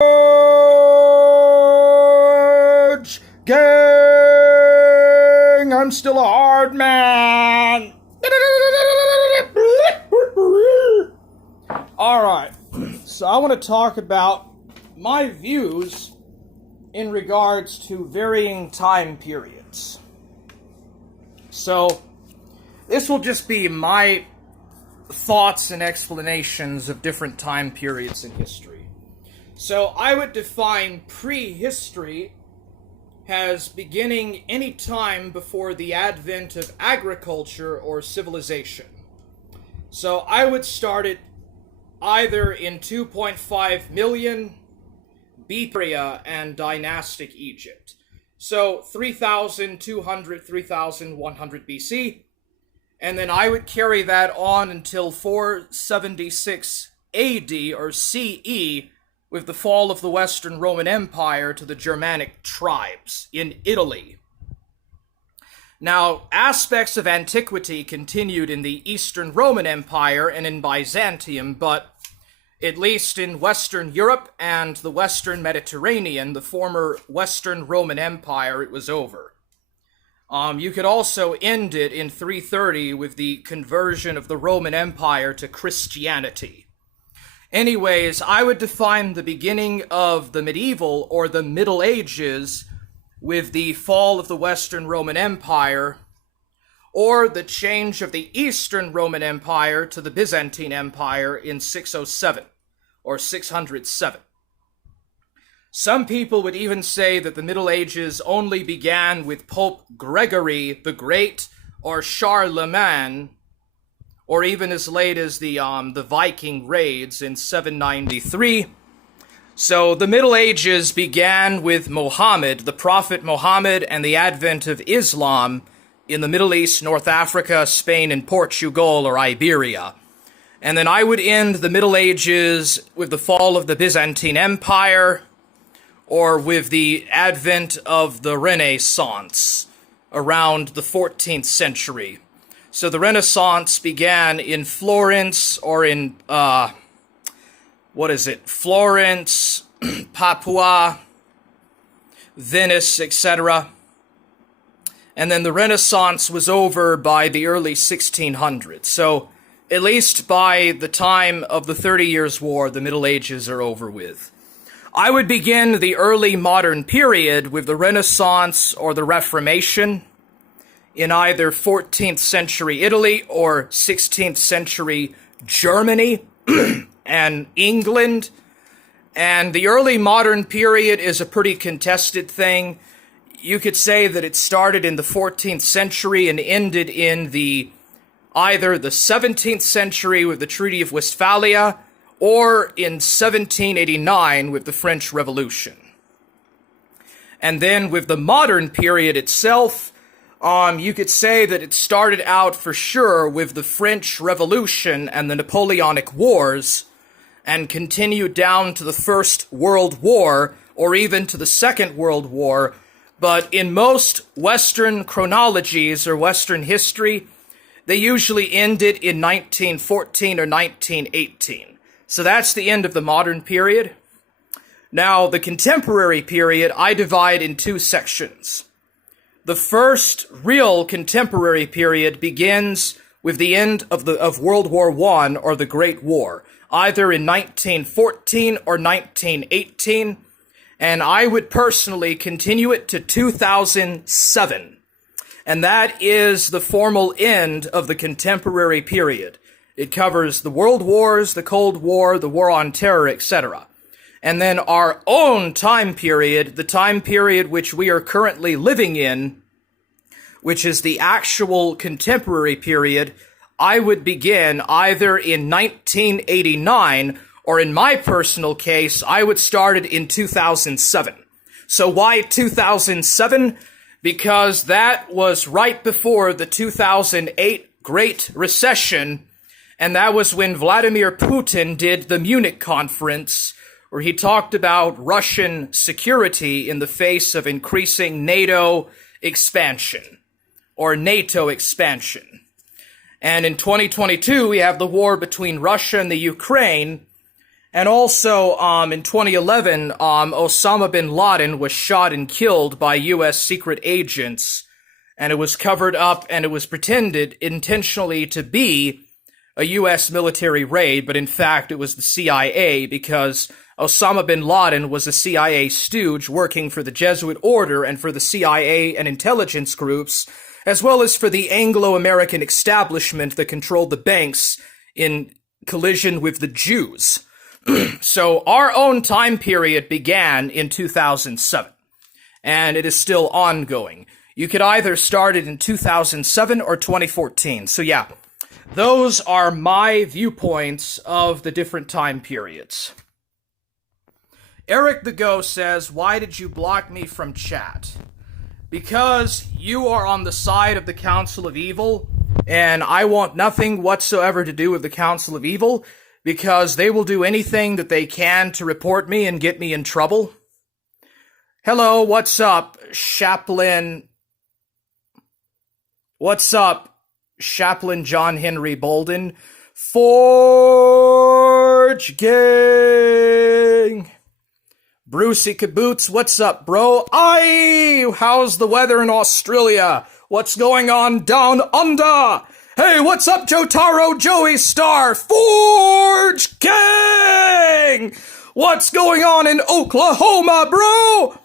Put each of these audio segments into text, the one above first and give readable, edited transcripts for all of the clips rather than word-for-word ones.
Gang! I'm still a hard man. Alright, so I want to talk about my views in regards to varying time periods. So, this will just be my thoughts and explanations of different time periods in history. So, I would define prehistory as beginning any time before the advent of agriculture or civilization. So, I would start it either in 2.5 million BC and dynastic Egypt. So 3,200, 3,100 BC. And then I would carry that on until 476 AD or CE with the fall of the Western Roman Empire to the Germanic tribes in Italy. Now, aspects of antiquity continued in the Eastern Roman Empire and in Byzantium, but at least in Western Europe and the Western Mediterranean, the former Western Roman Empire, it was over. You could also end it in 330 with the conversion of the Roman Empire to Christianity. Anyways, I would define the beginning of the medieval or the Middle Ages with the fall of the Western Roman Empire, or the change of the Eastern Roman Empire to the Byzantine Empire in 607 or 607. Some people would even say that the Middle Ages only began with Pope Gregory the Great or Charlemagne, or even as late as the Viking raids in 793. So the Middle Ages began with Muhammad, the Prophet Muhammad, and the advent of Islam in the Middle East, North Africa, Spain, and Portugal, or Iberia. And then I would end the Middle Ages with the fall of the Byzantine Empire, or with the advent of the Renaissance around the 14th century. So the Renaissance began in Florence, or in, Florence, Papua, Venice, etc. And then the Renaissance was over by the early 1600s. So at least by the time of the 30 Years' War, the Middle Ages are over with. I would begin the early modern period with the Renaissance or the Reformation in either 14th century Italy or 16th century Germany and England. And the early modern period is a pretty contested thing. You could say that it started in the 14th century and ended in either the 17th century with the Treaty of Westphalia or in 1789 with the French Revolution. And then with the modern period itself, you could say that it started out for sure with the French Revolution and the Napoleonic Wars, and continued down to the First World War, or even to the Second World War. But in most Western chronologies or Western history, they usually ended in 1914 or 1918. So that's the end of the modern period. Now, the contemporary period, I divide in two sections. The first real contemporary period begins with the end of World War I, or the Great War, either in 1914 or 1918, and I would personally continue it to 2007. And that is the formal end of the contemporary period. It covers the World Wars, the Cold War, the War on Terror, etc. And then our own time period, the time period which we are currently living in, which is the actual contemporary period, I would begin either in 1989, or in my personal case, I would start it in 2007. So why 2007? Because that was right before the 2008 Great Recession, and that was when Vladimir Putin did the Munich conference, where he talked about Russian security in the face of increasing NATO expansion, or NATO expansion. And in 2022, we have the war between Russia and the Ukraine, And also, in 2011, Osama bin Laden was shot and killed by U.S. secret agents, and it was covered up and it was pretended intentionally to be a U.S. military raid, but in fact it was the CIA, because Osama bin Laden was a CIA stooge working for the Jesuit order and for the CIA and intelligence groups, as well as for the Anglo-American establishment that controlled the banks in collision with the Jews. So our own time period began in 2007, and it is still ongoing. You could either start it in 2007 or 2014. So yeah, those are my viewpoints of the different time periods. Eric the Ghost says, why did you block me from chat? Because you are on the side of the Council of Evil, and I want nothing whatsoever to do with the Council of Evil, because they will do anything that they can to report me and get me in trouble. Hello, what's up, Chaplain? What's up, Chaplain John Henry Bolden? Forge Gang! Brucey Caboots, what's up, bro? Aye! How's the weather in Australia? What's going on down under? Hey, what's up, Jotaro, Joey Star, Forge Gang? What's going on in Oklahoma, bro?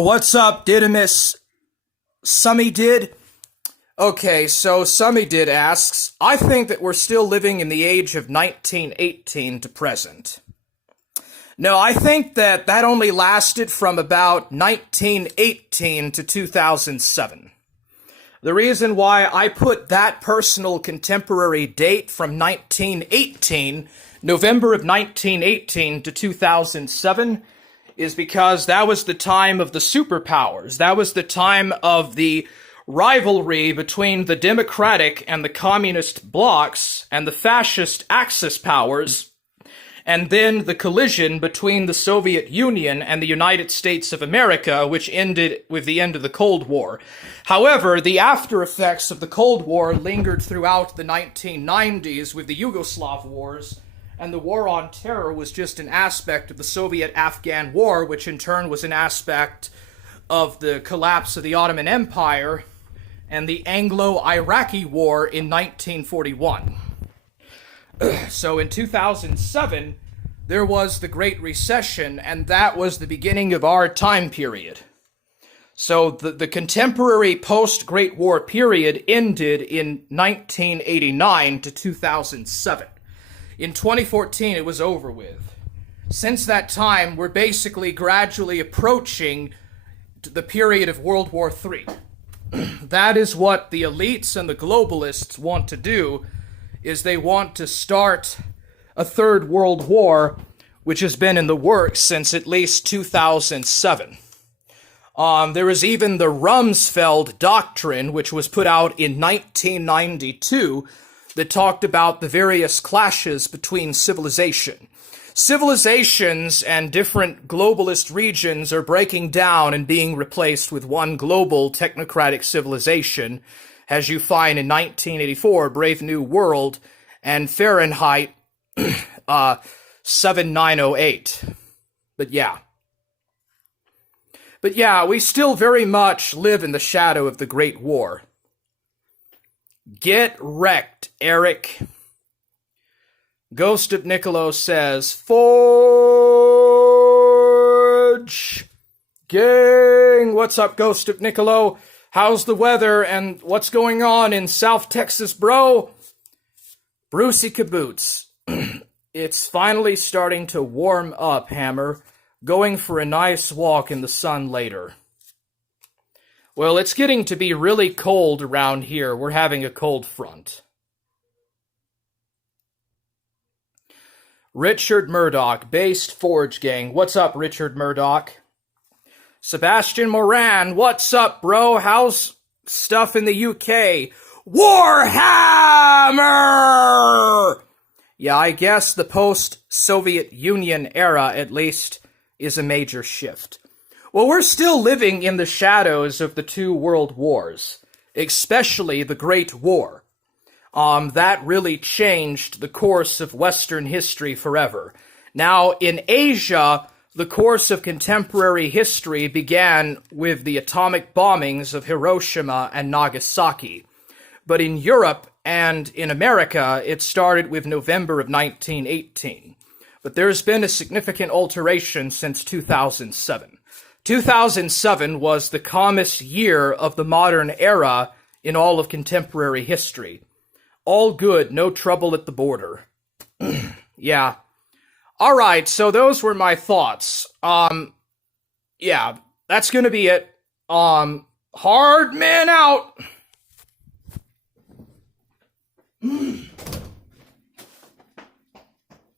What's up, Didymus? Summy did? Okay, so Summy did asks, I think that we're still living in the age of 1918 to present. No, I think that only lasted from about 1918 to 2007. The reason why I put that personal contemporary date from 1918, November of 1918 to 2007, is because that was the time of the superpowers. That was the time of the rivalry between the Democratic and the Communist blocs and the Fascist Axis powers, and then the collision between the Soviet Union and the United States of America, which ended with the end of the Cold War. However, the after effects of the Cold War lingered throughout the 1990s with the Yugoslav wars, and the War on Terror was just an aspect of the Soviet-Afghan War, which in turn was an aspect of the collapse of the Ottoman Empire and the Anglo-Iraqi War in 1941. So in 2007, there was the Great Recession, and that was the beginning of our time period. So the contemporary post-Great War period ended in 1989 to 2007. In 2014, it was over with. Since that time, we're basically gradually approaching the period of World War III. That is what the elites and the globalists want to do, is they want to start a third world war, which has been in the works since at least 2007. There is even the Rumsfeld Doctrine, which was put out in 1992, that talked about the various clashes between civilization. Civilizations and different globalist regions are breaking down and being replaced with one global technocratic civilization, as you find in 1984, Brave New World, and Fahrenheit 7908. But yeah, we still very much live in the shadow of the Great War. Get wrecked, Eric. Ghost of Niccolo says, Forge Gang! What's up, Ghost of Niccolo? How's the weather and what's going on in South Texas, bro? Brucey Caboots. It's finally starting to warm up, Hammer. Going for a nice walk in the sun later. Well, it's getting to be really cold around here. We're having a cold front. Richard Murdoch, based Forge Gang. What's up, Richard Murdoch? Sebastian Moran, what's up, bro? How's stuff in the UK? Warhammer! Yeah, I guess the post-Soviet Union era, at least, is a major shift. Well, we're still living in the shadows of the two world wars, especially the Great War. That really changed the course of Western history forever. Now, in Asia, the course of contemporary history began with the atomic bombings of Hiroshima and Nagasaki. But in Europe and in America, it started with November of 1918. But there's been a significant alteration since 2007. 2007 was the calmest year of the modern era in all of contemporary history. All good, no trouble at the border. Yeah. All right, so those were my thoughts. Yeah, that's gonna be it. Hard man out.